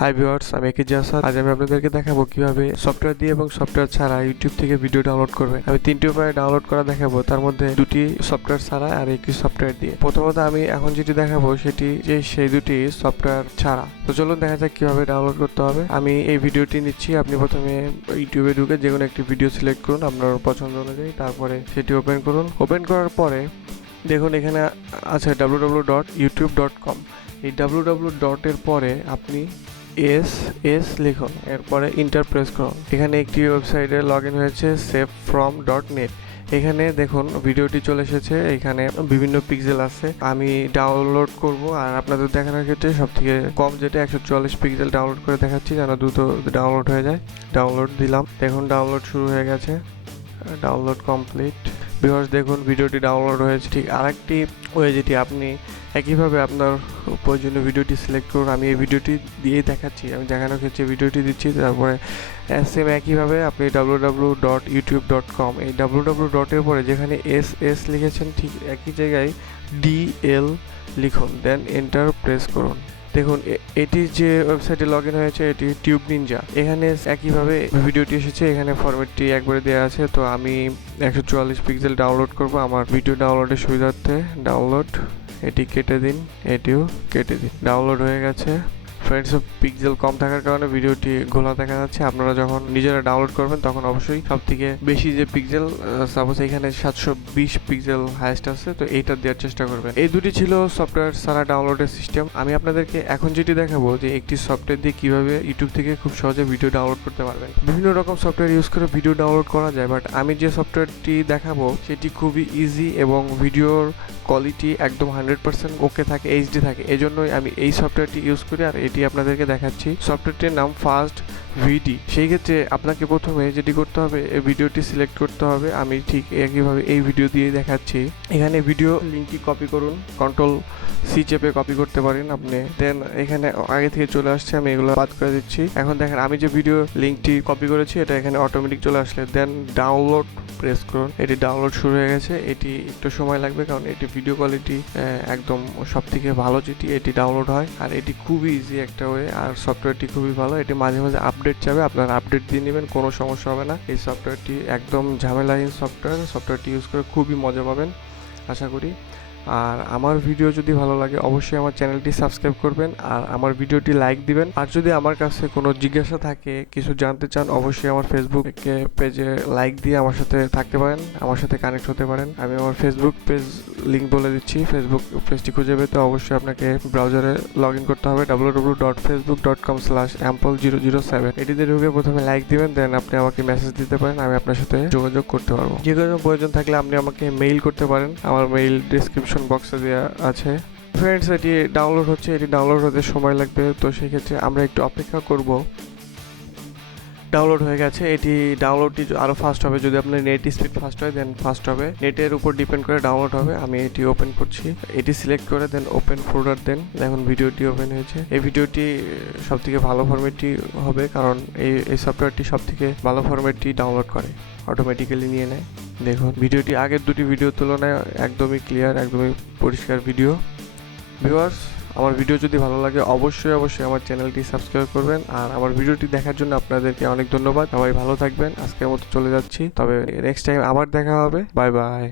Hi viewers, আমি AKG Asad. আজ আমি আপনাদেরকে দেখাবো কিভাবে সফটওয়্যার দিয়ে এবং সফটওয়্যার ছাড়া ইউটিউব থেকে ভিডিও ডাউনলোড করবেন। আমি 3টি উপায়ে ডাউনলোড করা দেখাবো, তার মধ্যে 2টি সফটওয়্যার ছাড়া আর 1টি সফটওয়্যার দিয়ে। প্রথমত আমি এখন যেটি দেখাবো সেটি সেই দুটি সফটওয়্যার ছাড়া। তো চলুন দেখা যাক কিভাবে ডাউনলোড করতে হবে। আমি এই ভিডিওটি নিচ্ছি। আপনি প্রথমে ইউটিউবে ঢুকে যে কোনো একটি ভিডিও সিলেক্ট করুন আপনার পছন্দ অনুযায়ী, তারপরে সেটি ওপেন করুন। ওপেন করার পরে দেখুন এখানে আছে www.youtube.com। এই www. এর পরে আপনি এস লিখুন, এরপরে ইন্টার প্রেস করুন। এখানে একটি ওয়েবসাইটে লগ ইন হয়েছে savefrom.net। এখানে দেখুন ভিডিওটি চলে এসেছে। এখানে বিভিন্ন পিক্সেল আছে। আমি ডাউনলোড করব, আর আপনাদের দেখানোর ক্ষেত্রে সবথেকে কম যেটা 144 পিক্সেল ডাউনলোড করে দেখাচ্ছি যেন দ্রুত ডাউনলোড হয়ে যায়। ডাউনলোড দিলাম, দেখুন ডাউনলোড শুরু হয়ে গেছে। Download complete. ভিউয়ার্স দেখুন ভিডিওটি ডাউনলোড হয়েছে। ঠিক আরেকটি ওয়ে যেটি আপনি একইভাবে আপনার প্রয়োজনীয় ভিডিওটি সিলেক্ট করুন। আমি এই ভিডিওটি দিয়ে দেখাচ্ছি, আমি দেখানোর ক্ষেত্রে ভিডিওটি দিচ্ছি। তারপরে সেম একইভাবে আপনি www.youtube.com এই www. এর পরে যেখানে এস লিখেছেন ঠিক একই জায়গায় DL লিখুন, দেন এন্টার প্রেস করুন। দেখুন এটি যে ওয়েবসাইটে লগ ইন হয়েছে এটি টিউব নিনজা। এখানে একইভাবে ভিডিওটি এসেছে, এখানে ফরম্যাটটি একবারে দেওয়া আছে। তো আমি 144 পিক্সেল ডাউনলোড করব আমার ভিডিও ডাউনলোডের সুবিধার্থে। ডাউনলোড, এটি কেটে দিন, এটিও কেটে দিন। ডাউনলোড হয়ে গেছে। ফ্রেন্ডস, পিক্সেল কম থাকার কারণে ভিডিওটি ঘোলা দেখা যাচ্ছে। আপনারা যখন নিজেরা ডাউনলোড করবেন তখন অবশ্যই সব থেকে বেশি যে পিক্সেল, সাপোজ এখানে 720 পিক্সেল হাইয়েস্ট আছে, তো এইটা দেওয়ার চেষ্টা করবেন। এই দুটি ছিল সফটওয়্যার ছাড়া ডাউনলোডের সিস্টেম। আমি আপনাদেরকে এখন যেটি দেখাবো যে একটি সফটওয়্যার দিয়ে কিভাবে ইউটিউব থেকে খুব সহজে ভিডিও ডাউনলোড করতে পারবেন। বিভিন্ন রকম সফটওয়্যার ইউজ করে ভিডিও ডাউনলোড করা যায়, বাট আমি যে সফটওয়্যারটি দেখাবো সেটি খুবই ইজি এবং ভিডিওর কোয়ালিটি একদম 100% ওকে থাকে, HD থাকে। এজন্যই আমি এই সফটওয়্যারটি ইউজ করি, আর এটি আপনাদেরকে দেখাচ্ছি। সফটওয়্যারটির নাম ফাস্ট ভিডি। সেই ক্ষেত্রে আপনাকে প্রথমে যেটি করতে হবে এই ভিডিওটি সিলেক্ট করতে হবে। আমি ঠিক একইভাবে এই ভিডিও দিয়ে দেখাচ্ছি। এখানে ভিডিও লিঙ্কটি কপি করুন, Ctrl+C চেপে কপি করতে পারেন আপনি। দেন এখানে আগে থেকে চলে আসছে, আমি এগুলো বাদ করে দিচ্ছি। এখন দেখেন আমি যে ভিডিও লিঙ্কটি কপি করেছি এটা এখানে অটোমেটিক চলে আসলে দেন ডাউনলোড প্রেস করুন। এটি ডাউনলোড শুরু হয়ে গেছে। এটি একটু সময় লাগবে কারণ এটি ভিডিও কোয়ালিটি একদম সব থেকে ভালো যেটি এটি ডাউনলোড হয়, আর এটি খুবই ইজি একটা ওয়ে। আর সফটওয়্যারটি খুবই ভালো, এটি মাঝে মাঝে আপডেট যাবে, আপনারা আপডেট দিয়ে নেবেন, কোনো সমস্যা হবে না। এই সফটওয়্যারটি একদম ঝামেলাহীন সফটওয়্যারটি ইউজ করে খুবই মজা পাবেন আশা করি। আর আমার ভিডিও যদি ভালো লাগে অবশ্যই আমার চ্যানেলটি সাবস্ক্রাইব করবেন, আর আমার ভিডিওটি লাইক দিবেন। আর যদি আমার কাছে কোনো জিজ্ঞাসা থাকে, কিছু জানতে চান, অবশ্যই আমার ফেসবুকে পেজে লাইক দিয়ে আমার সাথে থাকতে পারেন, আমার সাথে কানেক্ট হতে পারেন। আমি আমার ফেসবুক পেজ লিঙ্ক বলে দিচ্ছি। ফেসবুক পেজটি খুঁজে পেতে অবশ্যই আপনাকে ব্রাউজারে লগ ইন করতে হবে www.facebook.com/ample007। এটিতে ঢুকে প্রথমে লাইক দিবেন, দেন আপনি আমাকে মেসেজ দিতে পারেন, আমি আপনার সাথে যোগাযোগ করতে পারবো। যে কোনো প্রয়োজন থাকলে আপনি আমাকে মেইল করতে পারেন, আমার মেইল ডিসক্রিপশন বক্সে দেওয়া আছে। ফ্রেন্ডস, এটি ডাউনলোড হচ্ছে, এটি ডাউনলোড হতে সময় লাগবে, তো সেক্ষেত্রে আমরা একটু অপেক্ষা করব। ডাউনলোড হয়ে গেছে। এটি ডাউনলোডটি আরও ফাস্ট হবে যদি আপনার নেট স্পিড ফাস্ট হয়, দেন ফাস্ট হবে। নেটের উপর ডিপেন্ড করে ডাউনলোড হবে। আমি এটি ওপেন করছি, এটি সিলেক্ট করে দেন ওপেন ফোল্ডার দেন। দেখুন ভিডিওটি ওপেন হয়েছে। এই ভিডিওটি সবথেকে ভালো ফরম্যাটটি হবে কারণ এই সফটওয়্যারটি সবথেকে ভালো ফরম্যাটটি ডাউনলোড করে, অটোমেটিক্যালি নিয়ে নেয়। দেখুন ভিডিওটি আগের দুটি ভিডিওর তুলনায় একদমই ক্লিয়ার, একদমই পরিষ্কার ভিডিও। ভিউয়ার্স, আমার ভিডিও যদি ভালো লাগে অবশ্যই আমার চ্যানেলটি সাবস্ক্রাইব করবেন, আর আমার ভিডিওটি দেখার জন্য আপনাদেরকে অনেক ধন্যবাদ। সবাই ভালো থাকবেন। আজকের মতো চলে যাচ্ছি, তবে নেক্সট টাইম আবার দেখা হবে। Bye bye.